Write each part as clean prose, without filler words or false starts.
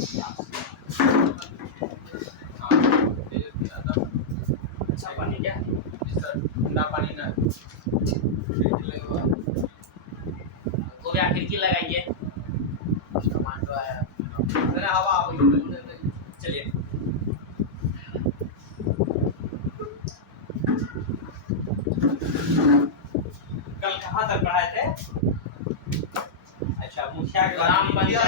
अच्छा पानी क्या ठंडा पानी ना वो क्या खिड़की लगाइए। टमाटो आया मैंने हवा आ गई। चलिए कल कहाँ तक पढ़ाए थे? अच्छा मुखिया के बारे में, मुखिया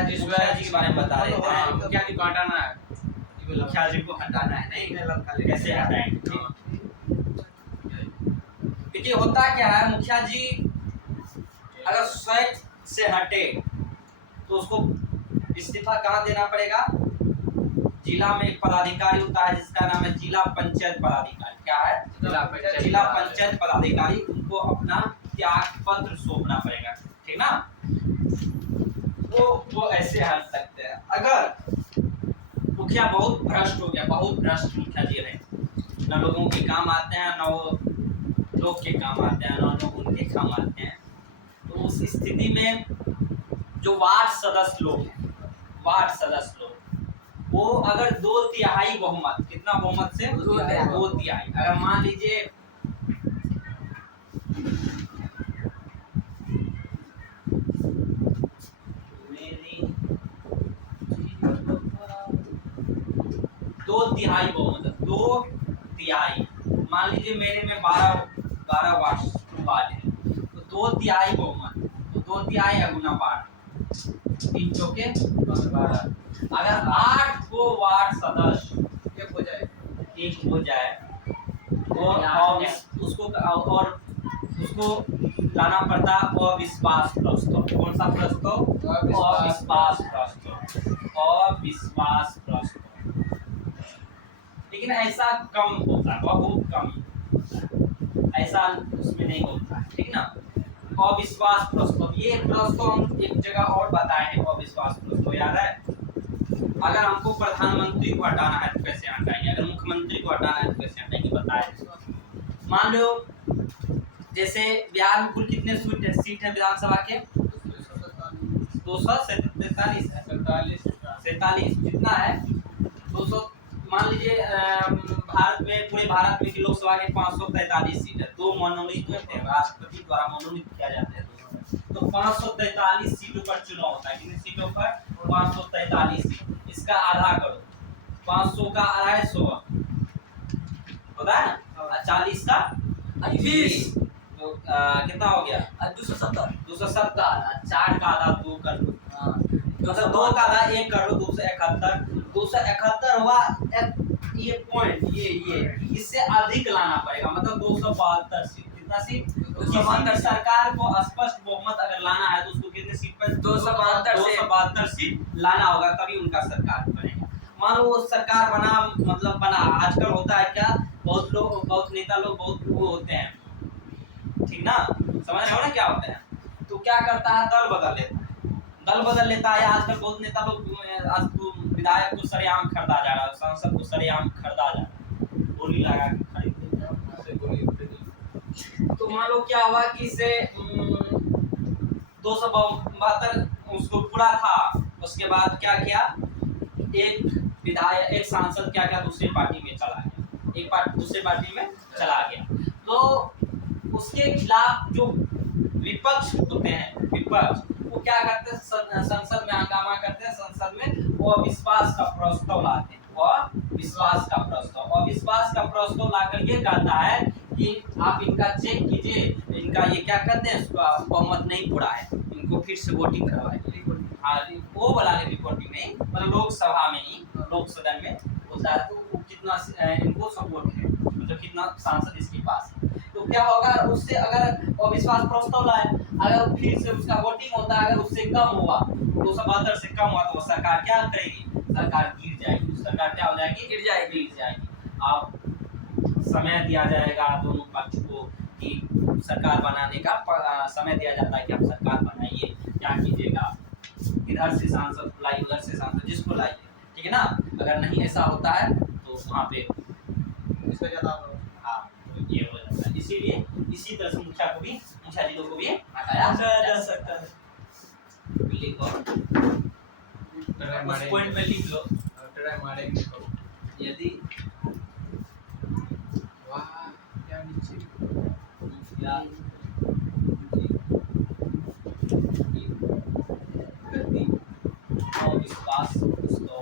जी के बारे में बता रहे थे। मुखिया जी को हटाना है, मुखिया जी को हटाना है, नहीं कैसे हटाएंगे? देखिए होता क्या है, मुखिया जी अगर स्वयं से हटे तो उसको इस्तीफा कहाँ देना पड़ेगा? जिला में एक पदाधिकारी होता है जिसका नाम है जिला पंचायत पदाधिकारी। क्या है? जिला पंचायत पदाधिकारी। उनको अपना त्याग पत्र सौंपना पड़ेगा, ठीक ना? वो ऐसे हट सकते हैं। अगर मुखिया बहुत भ्रष्ट हो गया, बहुत भ्रष्ट मुखिया जी रहे, न लोगों के काम आते हैं, न वो लोग के काम आते हैं, न लोग उनके काम आते हैं, तो उस स्थिति में जो वार्ड सदस्य लोग हैं, वार्ड सदस्य लोग, वो अगर 2/3 बहुमत, कितना बहुमत से? 2/3। अगर मान लीजिए दो तिहाई बहुमत, 2/3, मान लीजिए मेरे में 12 वार्ड है, तो 2/3 बहुमत, तो 2/3 गुना 12, 3 चौके 12। अगर 8 को वार्ड सदस्य एक हो जाए और उसको लाना पड़ता अविश्वास प्रस्ताव। कौन सा प्रस्ताव? अविश्वास प्रस्ताव, अविश्वास प्रस्ताव। लेकिन ऐसा कम होता है, बहुत कम, ऐसा उसमें नहीं होता है, ठीक ना? अविश्वास प्रस्ताव, ये प्रस्ताव हम एक जगह और बताए हैं। अविश्वास प्रस्ताव याद है? अगर हमको प्रधानमंत्री को हटाना है तो कैसे हटाएंगे, अगर मुख्यमंत्री को हटाना है तो कैसे हटाएंगे, बताए। मान लो जैसे बिहार में कुल कितने सीट है विधानसभा के? 247 जितना है 200। मान लीजिए भारत में, पूरे भारत में की लोकसभा के 543 सीट है, 2 मनोनीत होते हैं, राष्ट्रपति द्वारा मनोनीत किया जाता है। तो 543 सीटों पर चुनाव होता है। कितनी सीटों पर? 543 सीट। इसका आधा करो, 500 का आधा है 100 होता है ना, 40 का 20, तो कितना हो गया? 270। 4 का आधा 2 कर लो, मतलब 2 का आधा 1 कर लो, 271 हुआ। ये पॉइंट ये इससे अधिक लाना पड़ेगा, मतलब 272 सीट। कितना सीट? 272। सरकार को स्पष्ट बहुमत अगर लाना है तो उसको कितने सीट पर? 272 सीट लाना होगा, तभी उनका सरकार बनेगा। मान लो वो सरकार बना, आजकल होता है क्या, बहुत लोग, बहुत नेता लोग, बहुत वो होते हैं, ठीक ना? समझ रहे हो ना क्या होता है? तो क्या करता है, दल बदल लेता है। आजकल बहुत नेता लोग, आज तो विधायक को सरेआम खरीदा जा रहा है, सांसद को सरेआम खरीदा जा रहा है, गोली लगा के खरीद। तो मान लो क्या हुआ कि इसे 272 उसको पूरा था, उसके बाद क्या किया, एक सांसद क्या किया, दूसरी पार्टी में चला गया, दूसरी पार्टी में चला गया। तो उसके खिलाफ जो विपक्ष होते हैं, विपक्ष वो क्या करते हैं, संसद में हंगामा करते हैं, संसद में वो अविश्वास का प्रस्ताव लाते हैं, अविश्वास का प्रस्ताव लाकर ये कहता है कि आप इनका चेक कीजिए, इनका ये क्या करते हैं, बहुमत नहीं पूरा है, इनको फिर से वोटिंग करवाइए। वो वाला रिपोर्टिंग नहीं, मतलब लोकसभा में ही, लोक सदन में होता है, तो कितना इनको सपोर्ट है, मतलब कितना सांसद इसके पास है। तो क्या होगा, उससे अगर अविश्वास प्रस्ताव लाए, अगर फिर से उसका वोटिंग होता है, अगर उससे कम हुआ, 272 से कम हुआ, तो सरकार क्या करेगी, सरकार गिर जाएगी। सरकार क्या हो जाएगी, गिर जाएगी। अब समय दिया जाएगा दोनों पक्ष को कि सरकार बनाने का समय दिया जाता है कि आप सरकार बनाइए, क्या कीजिएगा, इधर से सांसद बुलाइए, उधर से सांसद, जिसको लाइए, ठीक है ना? अगर नहीं ऐसा होता है तो वहाँ पे इसका ज्यादा ये हो जाता है। इसीलिए इसी तरह से मुखिया जी को भी हटाया जा सकता है। उस पॉइंट में लिख लो। ट्राई मारेंगे तो यदि वाह क्या नीचे मुखिया गति और विश्वास उसको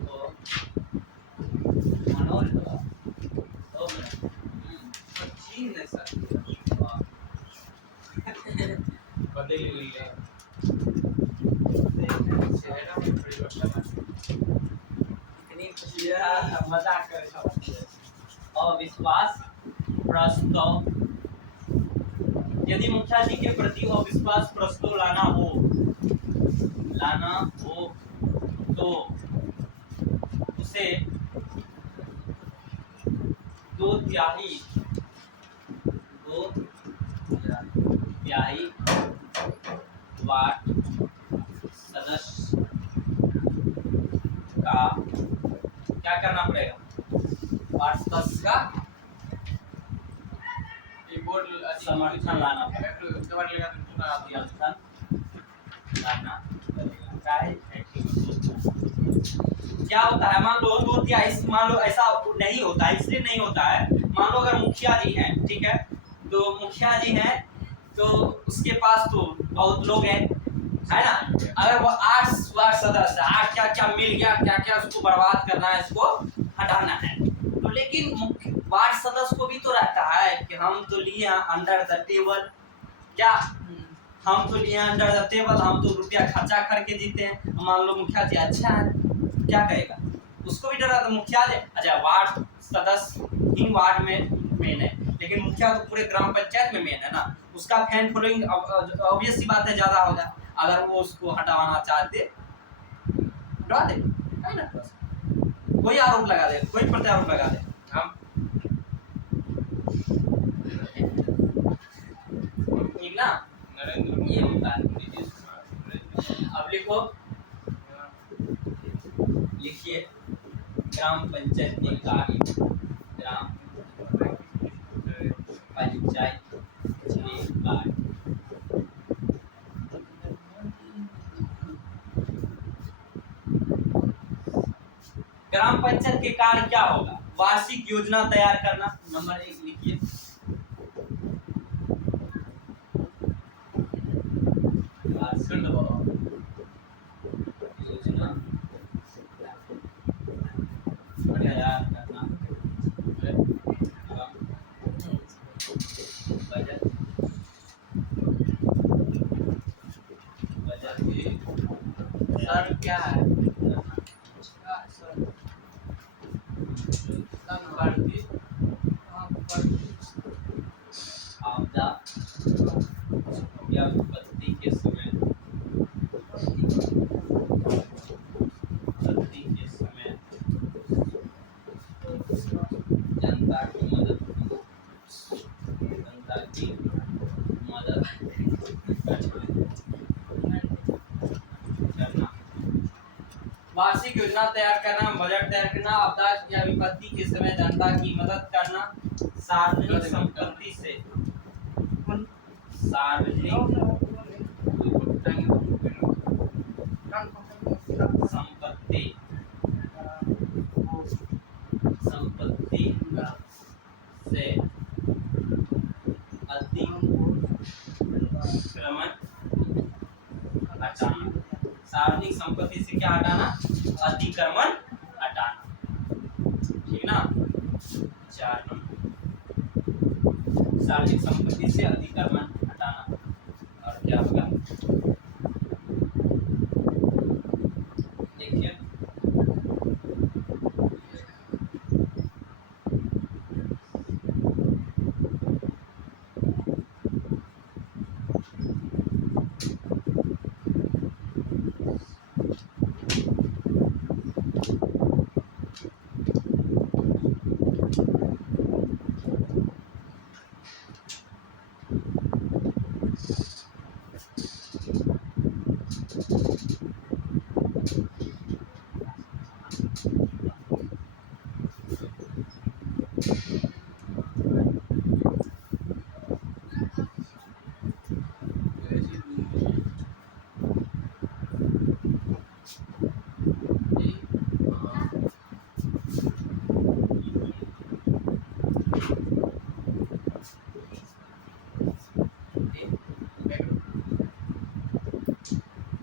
तो मनोज तो चीन है सर वाह। बदल हुई है चेहरा में परिवर्तन आ इतनी मजाक कर अविश्वास प्रस्ताव। यदि मुखिया जी के प्रति अविश्वास प्रस्ताव लाना हो तो उसे 2/3 वार्ड सदस्य का क्या करना पड़ेगा? वार्ड सदस्य का ये बोर्ड समर्थन लाना पड़ेगा। कवर लगा तो चुना समर्थन लाना पड़ेगा। क्या है? क्या होता है, मान लो 2/3, मान लो ऐसा नहीं होता है, इसलिए नहीं होता है। मान लो अगर मुखिया जी हैं, ठीक है, तो मुखिया जी हैं तो उसके पास तो बहुत लोग हैं, है ना। अगर वो 8 वार्ड सदस्य 8 क्या क्या मिल गया, क्या क्या उसको बर्बाद करना है, इसको हटाना है, तो लेकिन मुख्य वार्ड सदस्य को भी तो रहता है कि हम तो लिए अंडर द टेबल, क्या हम तो लिए अंडर द टेबल, हम तो रुपया खर्चा करके जीते हैं। मान लो मुखिया जी अच्छा है, क्या करेगा? उसको भी डरा तो मुखिया जी अच्छा वार्ड सदस्य ही वार्ड में मेन है, लेकिन मुखिया तो पूरे ग्राम पंचायत में मेन है ना। उसका फैन फॉलोइंग ऑब्वियस सी बात है ज्यादा होगा। अगर वो उसको हटाना चाहते हटा दे, है ना, बस कोई आरोप लगा दे, कोई प्रत्यारोप लगा दे। हम ठीक ना, नरेंद्र ये होता है। नीतीश अब लिखो, लिखिए ग्राम पंचायत के कार्य, ग्राम पंचायत के कार्य। ग्राम पंचायत के कार्य क्या होगा? वार्षिक योजना तैयार करना, नंबर 1 लिखिए। वार्षिक योजना तैयार करना, बजट सर क्या है आपदा या विपत्ति के समय जनता की मदद करना, वार्षिक योजना तैयार करना, बजट तैयार करना, आपदा या विपत्ति के समय जनता की मदद करना, सार्वजनिक संपत्ति से सार्वजनिक संपत्ति से अतिक्रमण हटाना। सार्वजनिक संपत्ति से क्या हटाना? अतिक्रमण हटाना, ठीक ना। 4 नंबर, सार्वजनिक संपत्ति से अतिक्रमण हटाना। और क्या होगा देखिए,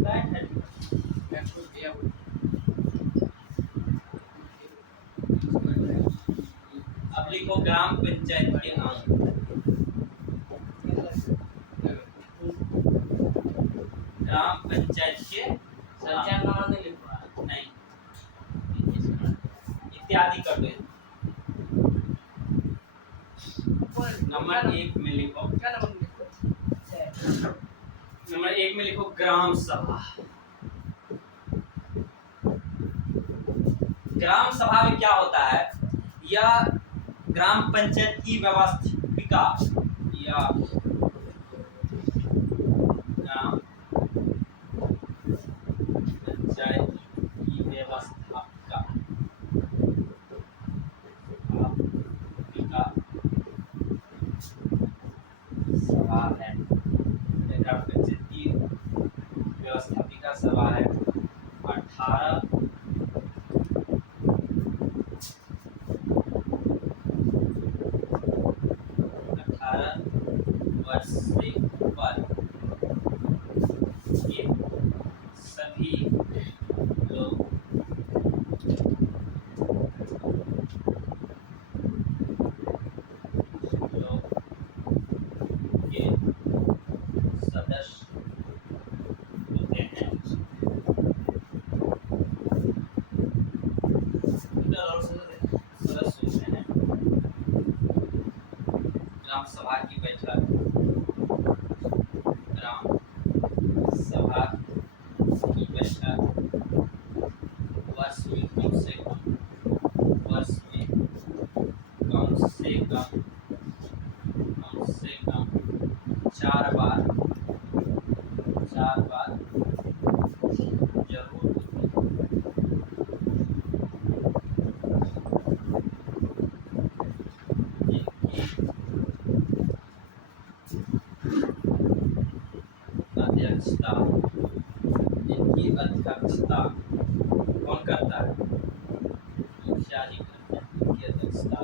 लाइन है। मैं तो दिया वो अब लिखो ग्राम पंचायत के अंग। ग्राम पंचायत के संख्या नंबर नहीं लिख रहा है। नहीं, इत्यादि कर दो। नंबर 1 में लिखो, क्या नंबर लिखो? नंबर 1 में लिखो ग्राम सभा। ग्राम सभा में क्या होता है? यह ग्राम पंचायत की व्यवस्थिका या ग्राम पंचायत की व्यवस्थापिका सभा है। ग्राम पंचायत की व्यवस्थापिका सभा है। 18 वर्ष से ऊपर के सभी लोग के सदस्य होते हैं। सदस्य होते हैं। ग्राम सभा की बैठक, ग्राम सभा की बैठक वर्ष में कम से कम, वर्ष में कम से कम, कम से कम 4 बार जरूर इनकी अध्यक्षता कौन करता है? मुखिया जी करते हैं। इनकी अध्यक्षता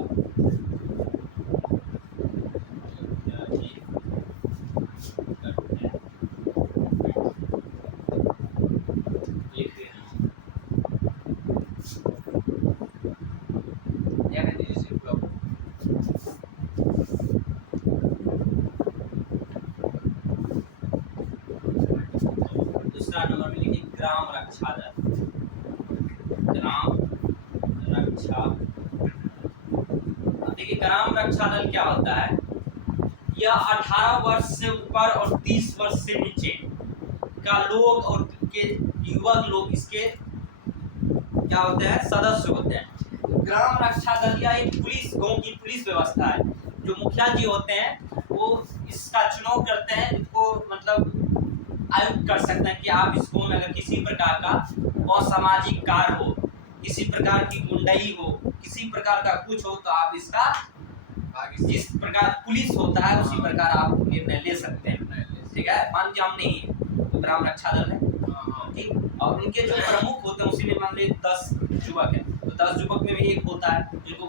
मुखिया जी करते हैं। लिखिए। या है जी से ब्लॉक दूसरा नंबर में लिखिए ग्राम रक्षा दल। ग्राम रक्षा, अब देखिए ग्राम रक्षा दल क्या होता है? यह 18 वर्ष से ऊपर और 30 वर्ष से नीचे का लोग और के युवक लोग इसके क्या होते हैं? सदस्य होते हैं। ग्राम रक्षा दल या एक पुलिस, गांव की पुलिस व्यवस्था है। जो मुखिया जी होते हैं वो इसका चुनाव करते हैं। इनको मतलब आयुक्त कर सकते हैं कि आप इस गांव में अगर किसी प्रकार का असामाजिक कार्य हो, किसी प्रकार की गुंडाई हो, किसी प्रकार का कुछ हो, तो आप इसका आगे जिस प्रकार पुलिस होता है उसी प्रकार आप निर्णय ले सकते हैं। ठीक है, मान लीजिए हम नहीं है तो ग्राम रक्षा दल है, ठीक। और उनके जो प्रमुख होते हैं उसी में मान लीजिए 10 युवक है, तो 10 युवक में भी एक होता है जिनको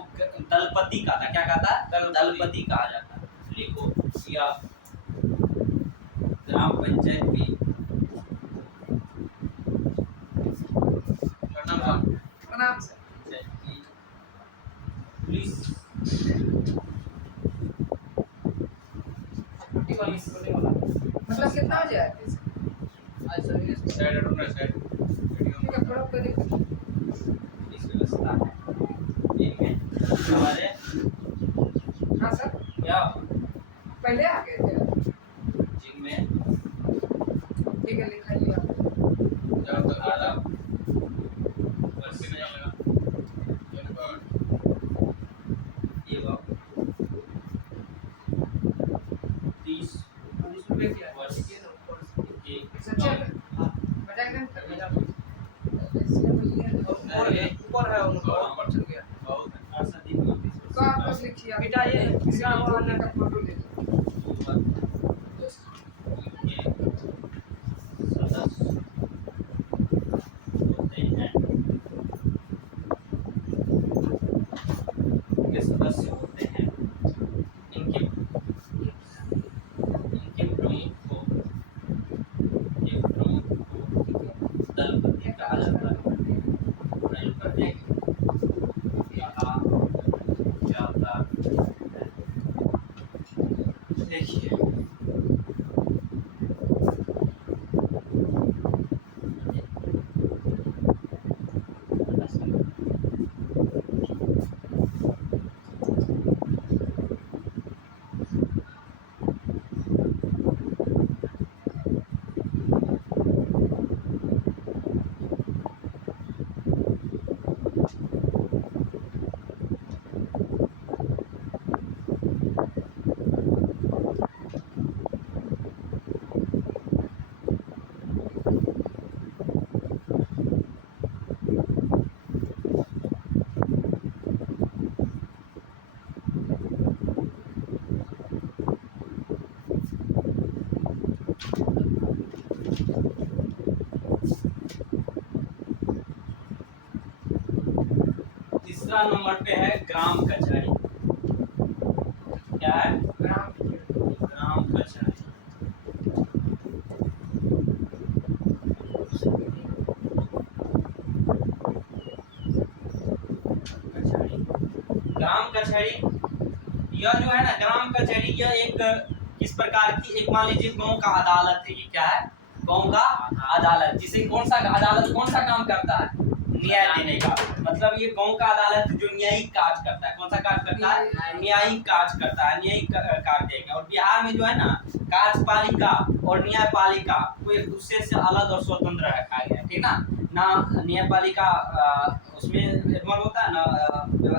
दलपति कहा था। क्या कहता है? दलपति कहा जाता है। लिखो या ग्राम पंचायत की प्रणाम सर। पंचायत की पुलिस मतलब कितना बजे आए थे? आज सवेरे साइड ढूंढना साइड ठीक है थोड़ा पहले पुलिस व्यवस्था है। ठीक है, हमारे हाँ सर क्या पहले आ गए थे जिनमें ठीक है लिखाइए आप 18 वर्ष से एवं 30 रुपए क्या वर्ष के सच्चे हां बता एकदम ऊपर है उनका ऊपर चल गया बहुत 18 दिन में 20 तो आप बस लिखिए बेटा ये इसका वाला का फोटो ले सदस्य होते हैं। ये सदस्य होते हैं। इनके प्रमुख को दल पति कहा जाता है। दल पति कहा जाता है। देखिए तीसरा नंबर पे है ग्राम कचहरी। क्या है? ग्राम कचहरी। ग्राम कचहरी यह जो है ना, ग्राम कचहरी यह एक किस प्रकार की, एक मान लीजिए गांव का अदालत है। ये क्या है? गांव का अदालत, जिसे कौन सा अदालत कौन सा काम करता है? न्याय देने का। मतलब ये गांव का अदालत जो न्यायिक कार्य करता है। कौन सा कार्य करता है? न्यायिक कार्य करता है, न्यायिक कार्य देगा। और बिहार में जो है ना, कार्यपालिका और न्यायपालिका को एक दूसरे से अलग और स्वतंत्र रखा गया है, ठीक ना। ना न्यायपालिका उसमें इन्वॉल्व होता है, ना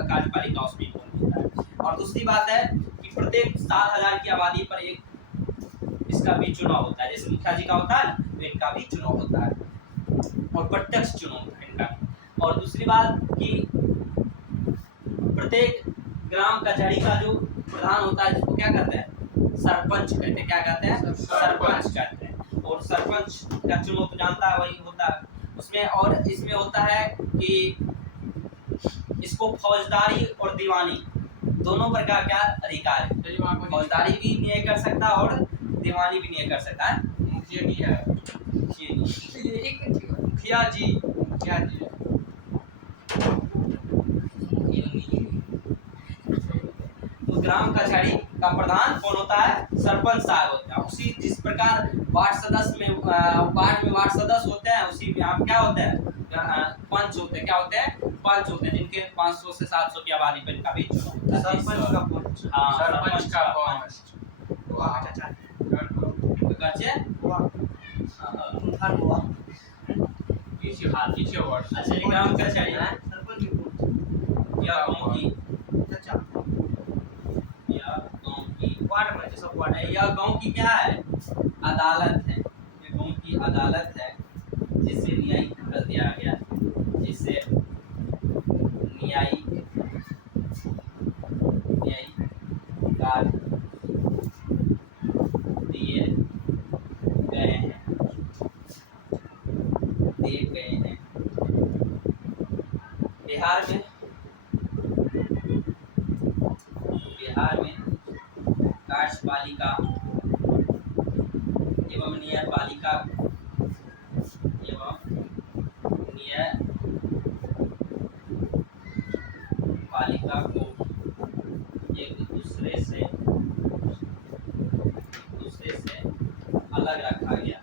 कार्यपालिका उसमें इन्वॉल्व होता है। और दूसरी बात है कि प्रत्येक 7,000 की आबादी पर एक इसका भी चुनाव होता है। जैसे मुखिया जी का होता है तो इनका भी चुनाव होता है, और प्रत्यक्ष चुनाव होता है इनका। और दूसरी बात कि प्रत्येक ग्राम कचहरी का जो प्रधान होता है, जिसको क्या कहते हैं? सरपंच कहते हैं। क्या कहते हैं? सरपंच कहते हैं। और सरपंच का चुनाव तो जानता है, वही होता है उसमें। और इसमें होता है कि इसको फौजदारी और दीवानी दोनों प्रकार का अधिकार है। फौजदारी भी न्याय कर सकता है और दीवानी भी न्याय कर सकता है। मुखिया नहीं है, मुखिया जी तो ग्राम कचहरी का प्रधान कौन होता है? सरपंच साहब होता है। उसी जिस प्रकार वार्ड सदस्य में वार्ड सदस्य होते हैं, उसी में यहाँ क्या होता है? पंच होते हैं। क्या होते हैं? पंच होते हैं, जिनके 500 से 700 की आबादी पर इनका भी चुनाव होता है। सरपंच का पंच। हाँ, सरपंच का पंच। पीछे वार्ड। अच्छा, ये ग्राम कचहरी है। या गाँव की वार्ड में सब वार्ड है। यह गाँव की क्या है? अदालत है। ये गाँव की अदालत है, जिसे न्यायिक कर दिया गया है। जिसे न्यायिक कार्य दिए गए हैं। बिहार में कार्यपालिका एवं न्यायपालिका को एक दूसरे से अलग रखा गया है।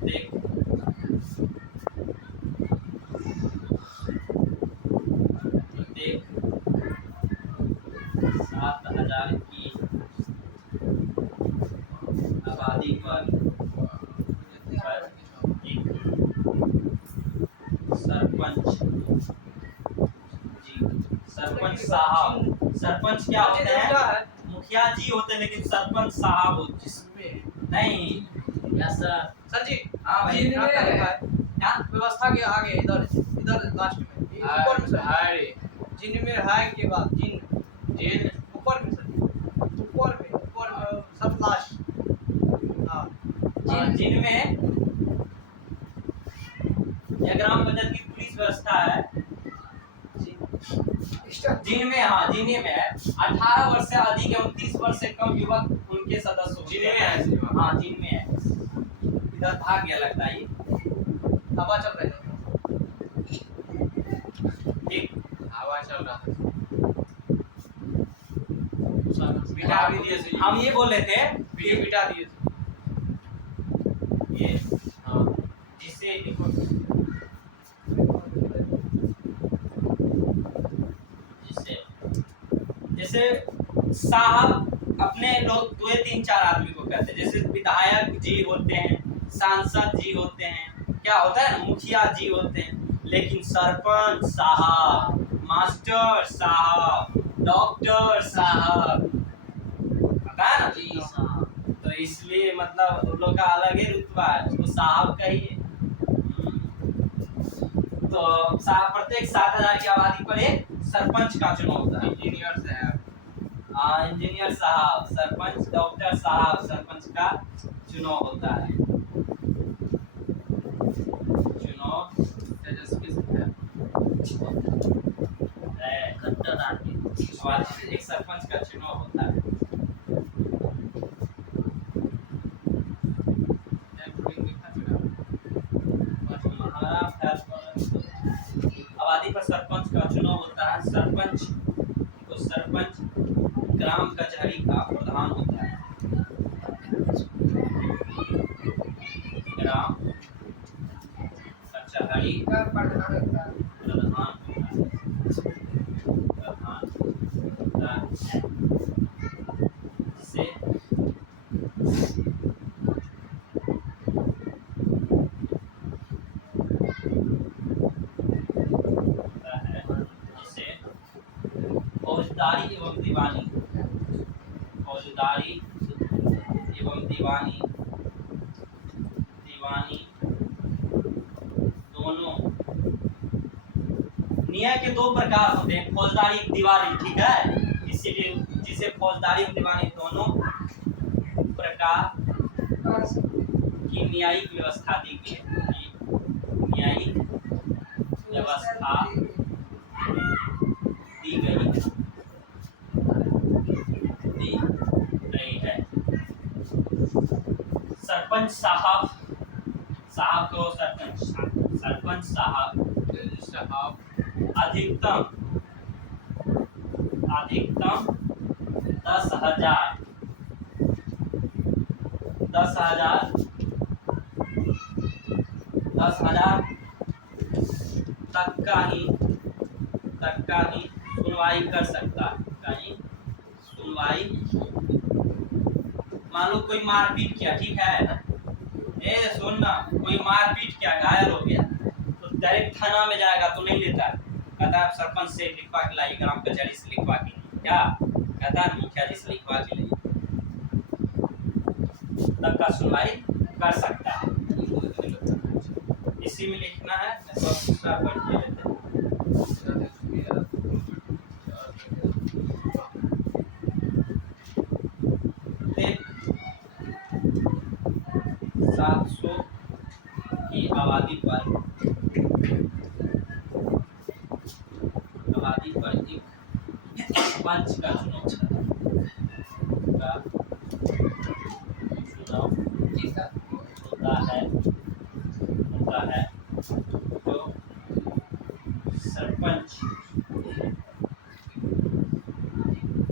देख, प्रत्येक 7,000 की आबादी पर एक सरपंच साहब। सरपंच क्या होते हैं? मुखिया जी होते हैं, लेकिन सरपंच साहब नहीं। यस सर जी। हाँ भाई, क्या व्यवस्था के आगे इधर लास्ट में ऊपर में सर, जिन में है के बाद जिन ऊपर में सर, ऊपर में सब लास्ट। हाँ, जिन में यह ग्राम पंचायत की पुलिस व्यवस्था है। जिन में में, हाँ जिन्हीं में है 18 वर्ष से अधिक एवं 30 वर्ष से कम युवक उनके सदस्य होते जिन्हीं में है सिनेमा। हाँ जिन में है। इधर भाग गया लगता है ये। हवा चल रही है, ठीक हवा चल रहा है। बिठा भी दिए थे। हम ये बोल रहे थे वीडियो बिठा दिए थे। ये हाँ जिससे देखो जिससे जैसे साहब अपने लोग 2-3-4 आदमी को कहते हैं, जैसे विधायक जी होते हैं, सांसद जी होते हैं, क्या होता है ना, मुखिया जी होते हैं, लेकिन सरपंच साहब, मास्टर साहब, डॉक्टर साहब, पता है ना जी साहब। तो इसलिए मतलब उन लोग का अलग ही रुतबा है, उसको साहब कहिए। तो प्रत्येक 7,000 की आबादी पर एक सरपंच का चुनाव होता है। इंजीनियर साहब, इंजीनियर साहब, सरपंच, डॉक्टर साहब, सरपंच का चुनाव होता है। चुनाव तेजस्वी साहब, खट्टर आदमी, एक सरपंच का चुनाव होता है। आबादी पर सरपंच का चुनाव होता है। सरपंच तो सरपंच ग्राम कचहरी का प्रधान होता है। ग्राम कचहरी प्रधान होता है। जिसे फौजदारी एवं दीवानी, फौजदारी एवं दीवानी, दीवानी दोनों न्याय के 2 प्रकार होते हैं, फौजदारी, दीवानी, ठीक है। इसीलिए जिसे फौजदारी एवं दीवानी दोनों प्रकार की न्यायिक व्यवस्था दी गई है। न्यायिक व्यवस्था दी गई है। सरपंच साहब, साहब को सरपंच, सरपंच साहब अधिकतम 10,000 तक का ही सुनवाई कर सकता है। कहीं सुनवाई, मान लो कोई मारपीट किया, ठीक है, सुन ना, कोई मारपीट किया, घायल हो गया, तो डायरेक्ट थाना में जाएगा तो नहीं लेता, कहता है सरपंच से लिखवा के लाइए, ग्राम कचहरी से लिखवा के, क्या कहता है, मुखिया जी से लिखवा के लाइए, तब का सुनवाई कर सकता है। इसी में लिखना है, दूसरा पढ़ लेते हैं। 700 की आबादी पर एक पंच का चुनाव होता है जो सरपंच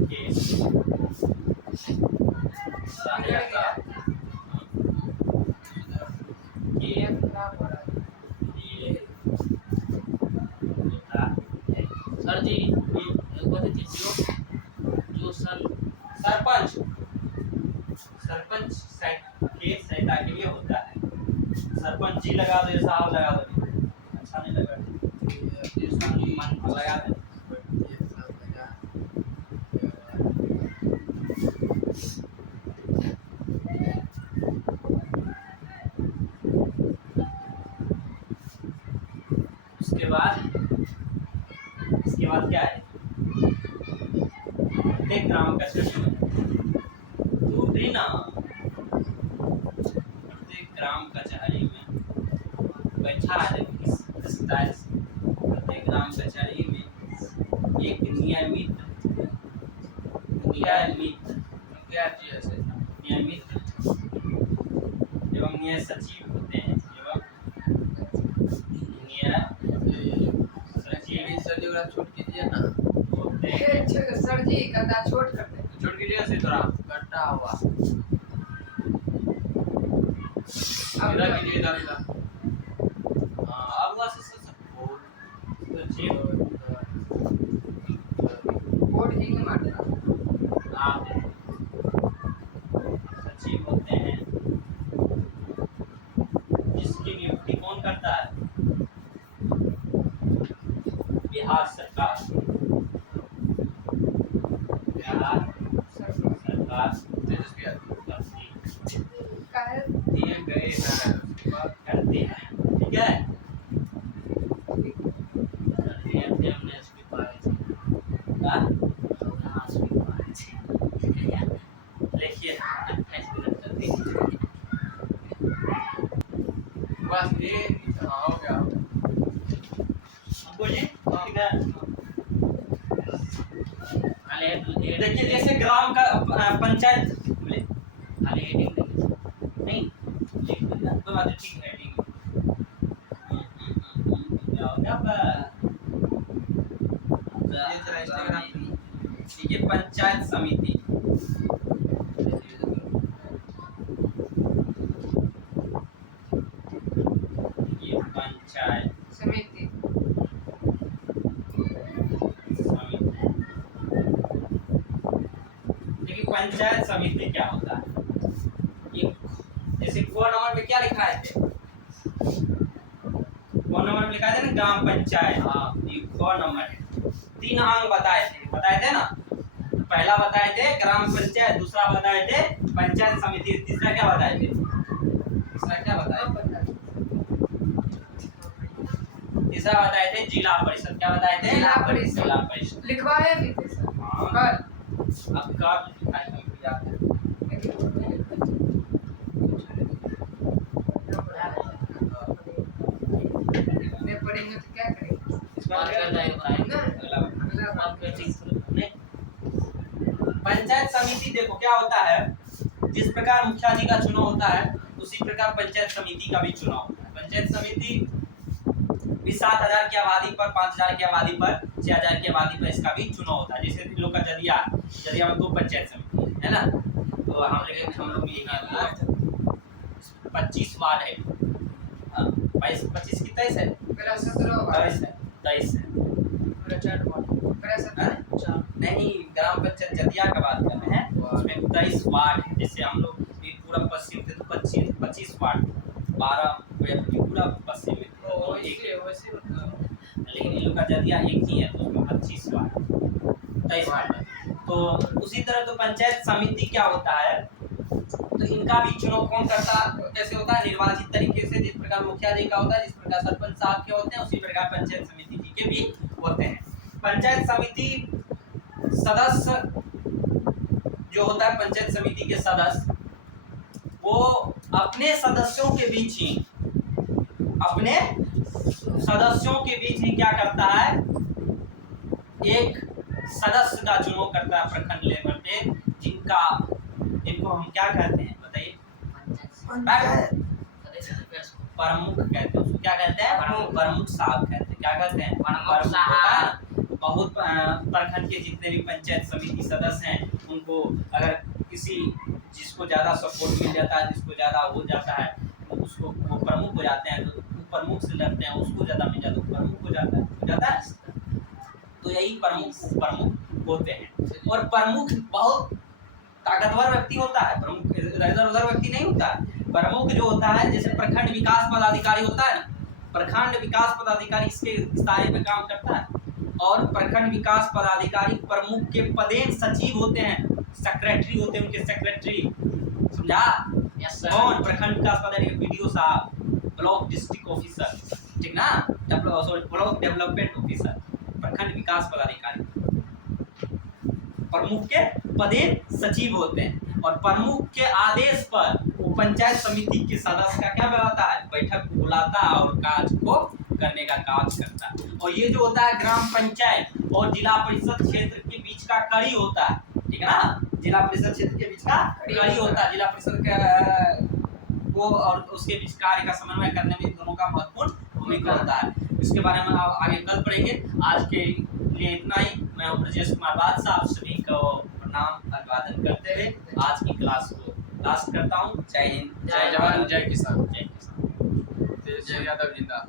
के सहायता सर जी जो सरपंच के सहायता के लिए होता है। सरपंच जी लगा दो, साहब लगा दो, अच्छा नहीं लगा, लगा दो। उसके बाद क्या है, प्रत्येक ग्राम कचहरी में दूसरी ना, प्रत्येक ग्राम कचहरी में बैठा है, प्रत्येक ग्राम कचहरी में एक नियमित नियमित क्या चीज है? नियमित एवं न्याय सचिव होते हैं एवं न्याय सचिव सर जी छोट कीजिए ना, होते हैं। सर जी गद्दा छोट कर दे। छोट कीजिए से थोड़ा कट्टा हुआ, अब इधर कीजिए, इधर इधर। हाँ, अब वहाँ से सचिव बोर्ड हिंग मारता। सचिव होते हैं जिसकी नियुक्ति कौन करता है? बिहार सरकार। बिहार सरकार तेजस्वी यादव करती काहे दिए गए हैं, करती है, ठीक है। हमने लिखिए बस ये हाँ हो गया। बोलिए, ठीक है। देखिए जैसे ग्राम का पंचायत बोले नहीं लिख देना, कोई बात नहीं, ठीक है ठीक है। क्या हो गया ये जरा इंस्टाग्राम ठीक है। पंचायत समिति ये पंचायत समिति देखिए पंचायत समिति क्या होता है? ये जैसे क नंबर पे क्या लिखा है थे? क नंबर पे लिखा है ना ग्राम पंचायत। हाँ, ये क नंबर है। 3 अंग बताए थे ना। पहला बताए थे ग्राम पंचायत, दूसरा बताए थे पंचायत समिति, तीसरा क्या बताए थे? तीसरा बताए थे जिला परिषद। क्या बताए थे? जिला परिषद। जिला परिषद। लिखवाए भी थे सर। हाँ। कल अब कब लिखा है कभी याद है? नहीं पढ़ेंगे तो क्या करेंगे? इस बार अगला नहीं। पंचायत समिति देखो क्या होता है, जिस प्रकार मुखिया जी का चुनाव होता है उसी प्रकार पंचायत समिति का भी चुनाव होता है। पंचायत समिति भी 7,000 की आबादी पर, 5,000 की आबादी पर, 6,000 की आबादी पर इसका भी चुनाव होता है। जैसे हम लोग का जदिया में 2 पंचायत समिति है ना, तो हम लोग ये 25 वार्ड है। 25 की 23 है, 23 है, 23 है। नहीं, ग्राम पंचायत जदिया का बात कर रहे हैं, उसमें 23 वार्ड है। जैसे हम लोग भी पूरा पश्चिम थे तो 25 वार्ड, 12 पूरा पश्चिम में थे, तो एक लेकिन इन लोग का जदिया एक ही है तो उसमें 25 वार्ड, 23 वार्ड है। तो उसी तरह तो पंचायत समिति क्या होता है, तो इनका भी चुनाव कौन करता, कैसे होता है? निर्वाचित तरीके से। जिस प्रकार मुखिया जी का होता है, जिस प्रकार सरपंच साहब के होते हैं, उसी प्रकार पंचायत समिति जी के भी होते हैं। पंचायत समिति सदस्य जो होता है, पंचायत समिति के सदस्य वो अपने सदस्यों के बीच ही क्या करता है, एक सदस्य का चुनाव करता है प्रखंड लेवल पे, जिनको हम क्या कहते हैं बताइए? प्रमुख कहते हैं। उसको क्या कहते हैं? प्रमुख साहब कहते हैं। क्या कहते हैं? प्रमुख साहब। बहुत प्रखंड के जितने भी पंचायत समिति सदस्य हैं उनको अगर किसी जिसको ज़्यादा सपोर्ट मिल जाता है, जिसको ज़्यादा हो जाता है, तो उसको वो प्रमुख हो जाते हैं। तो प्रमुख से लड़ते हैं, उसको ज़्यादा मिल जाता है, प्रमुख हो जाता है। तो यही प्रमुख होते हैं। और प्रमुख बहुत ताकतवर व्यक्ति होता है। प्रमुख इधर उधर व्यक्ति नहीं होता है। प्रमुख जो होता है, जैसे प्रखंड विकास पदाधिकारी होता है ना, प्रखंड विकास पदाधिकारी इसके इशारे पे काम करता है। और प्रखंड विकास पदाधिकारी प्रमुख के पदेन सचिव होते हैं, सेक्रेटरी होते हैं, उनके सेक्रेटरी, समझा? कौन? प्रखंड विकास पदाधिकारी, बीडीओ साहब, ब्लॉक डिस्ट्रिक्ट ऑफिसर, ठीक ना, ब्लॉक डेवलपमेंट ऑफिसर, प्रखंड विकास पदाधिकारी प्रमुख के पदेन सचिव होते हैं। और प्रमुख के आदेश पर वो पंचायत समिति के सदस्य का क्या बनाता है? बैठक बुलाता है और कार्य को करने का काम करता है। और ये जो होता है ग्राम पंचायत और जिला परिषद क्षेत्र के बीच का कड़ी होता है, ठीक है ना, जिला परिषद क्षेत्र के बीच का कड़ी होता है, जिला परिषद का वो और उसके बीच कार्य का समन्वय करने में दोनों का महत्वपूर्ण भूमिका होता है। इसके बारे में आप आगे कल पढ़ेंगे। आज के लिए इतना ही। मैं ब्रजेश कुमार बादशाह आप सभी को प्रणाम अभिवादन करते हुए आज की क्लास को लास्ट करता हूँ। जय हिंद, जय जवान जय किसान। जय किसान। तेज यादव जिंदाबाद।